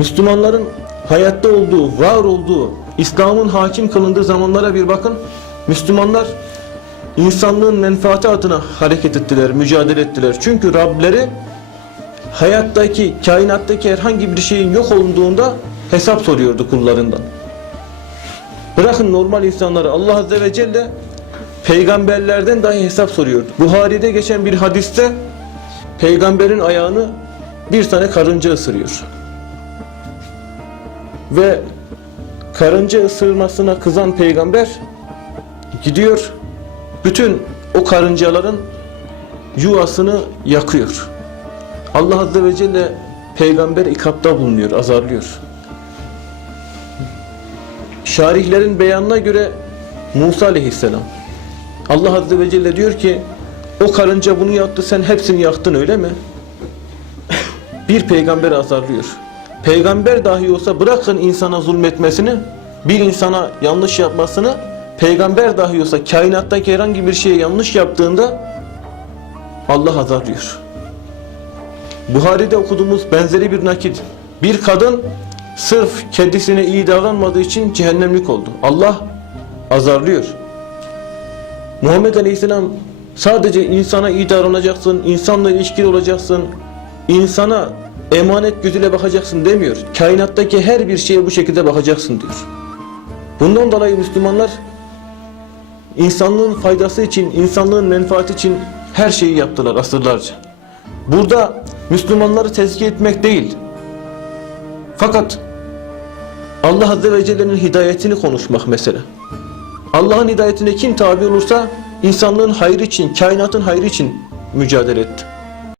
Müslümanların hayatta olduğu, var olduğu, İslam'ın hakim kılındığı zamanlara bir bakın. Müslümanlar insanlığın menfaati adına hareket ettiler, mücadele ettiler. Çünkü Rableri hayattaki, kainattaki herhangi bir şeyin yok olduğunda hesap soruyordu kullarından. Bırakın normal insanları Allah Azze ve Celle peygamberlerden dahi hesap soruyordu. Buhari'de geçen bir hadiste peygamberin ayağını bir tane karınca ısırıyor. Ve karınca ısırmasına kızan peygamber gidiyor bütün o karıncaların yuvasını yakıyor. Allah Azze ve Celle peygamber ikapta bulunuyor, azarlıyor. Şarihlerin beyanına göre Musa aleyhisselam Allah Azze ve Celle diyor ki o karınca bunu yaptı sen hepsini yaktın öyle mi? Bir peygamber azarlıyor. Peygamber dahi olsa bırakın insana zulmetmesini, bir insana yanlış yapmasını, peygamber dahi olsa kainattaki herhangi bir şeye yanlış yaptığında Allah azarlıyor. Buhari'de okuduğumuz benzeri bir nakit. Bir kadın sırf kendisine iyi davranmadığı için cehennemlik oldu. Allah azarlıyor. Muhammed Aleyhisselam sadece insana iyi davranacaksın, insanla ilişkili olacaksın, insana emanet gözüyle bakacaksın demiyor. Kainattaki her bir şeye bu şekilde bakacaksın diyor. Bundan dolayı Müslümanlar insanlığın faydası için, insanlığın menfaati için her şeyi yaptılar asırlarca. Burada Müslümanları tezkiye etmek değil. Fakat Allah Azze ve Celle'nin hidayetini konuşmak mesele. Allah'ın hidayetine kim tabi olursa insanlığın hayrı için, kainatın hayrı için mücadele etti.